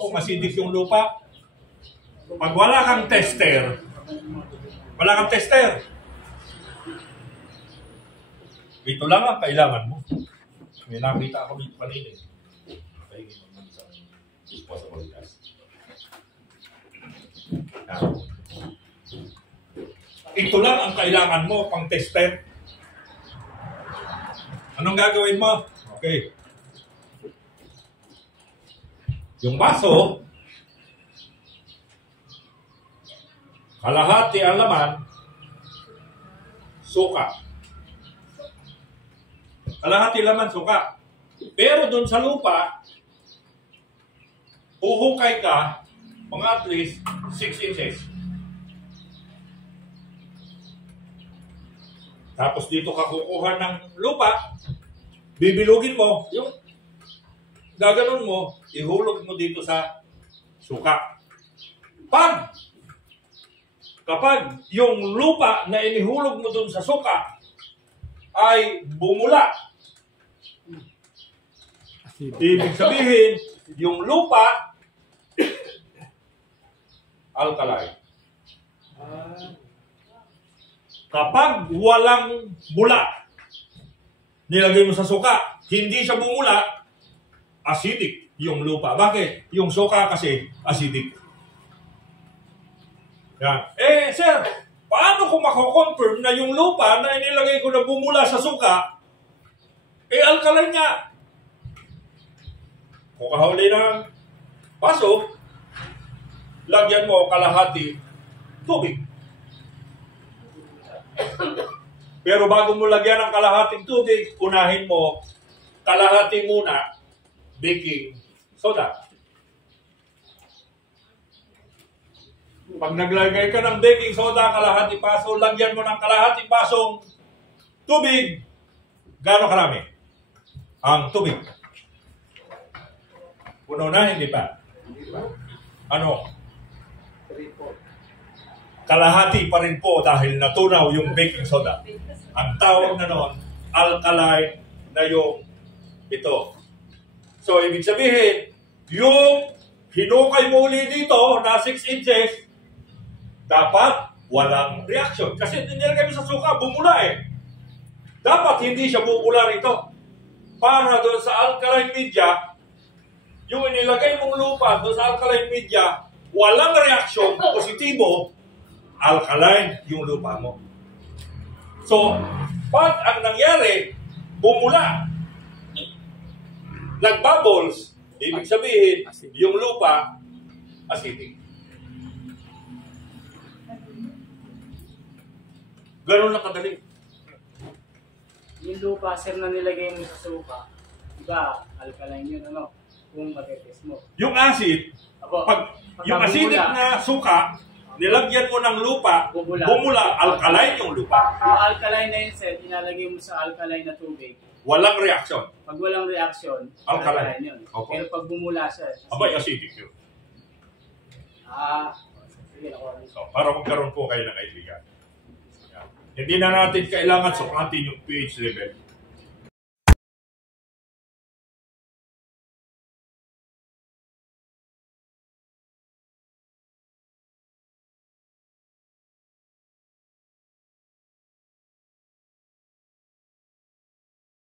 kung acidic yung lupa? Pag wala kang tester, ito lang ang kailangan mo. May nakita ako dito kanina. Pahingin mo sa disposable gas. Ito lang ang kailangan mo pang tester. Anong gagawin mo? Okay. Yung baso, kalahati ang laman, suka. Kalahati laman, suka. Pero doon sa lupa, uhukay ka mga at least 6 inches. Tapos dito ka kukuha ng lupa, bibilugin mo, yung gaganon mo, ihulog mo dito sa suka. Kapag yung lupa na inihulog mo dun sa suka ay bumula, ibig sabihin, yung lupa alkaline. Kapag walang bula, nilagay mo sa suka, hindi siya bumula, acidic yung lupa. Bakit? Yung suka kasi acidic. Yan. Sir, paano ko mako-confirm na yung lupa na inilagay ko na bumula sa suka, alkaline nga? Kung kahuli ng baso, lagyan mo kalahati tubig. Pero bago mo lagyan ng kalahating tubig, unahin mo kalahati muna baking soda. Pag naglagay ka ng baking soda, kalahati baso, lagyan mo ng kalahating basong tubig. Gaano karami ang tubig? Puno na, hindi pa? Ano? Kalahati pa rin po dahil natunaw yung baking soda. Ang tawag na noon, alkaline na yung ito. So, ibig sabihin, yung hinukay mo uli dito na 6 inches, dapat walang reaction. Kasi nilagay mo sa suka, bumula eh. Dapat hindi siya bumula rito. Para doon sa alkaline media, yung inilagay mong lupa doon sa alkaline media, walang reaction positibo, alkaline yung lupa mo. So, pag ang nangyari, bumula, nag-bubbles, ibig sabihin, yung lupa, acidic. Ganun lang kadali. Yung lupa, sir, na nilagay mo sa suka, diba, alkaline yun, ano, kung matetest mo. Yung acid, pag yung acidic na suka, nilagyan mo ng lupa, bumula, alkaline yung lupa. Yung alkaline na yun, sir, inalagay mo sa alkaline na tubig. Walang reaction. Pag walang reaction, alkaline yun. Okay. Pero pag bumula siya, abay, acidic yun. Sige, nakuha. So, para magkaroon po kayo ng kaibigan. Hindi na natin kailangan sukatin yung pH level.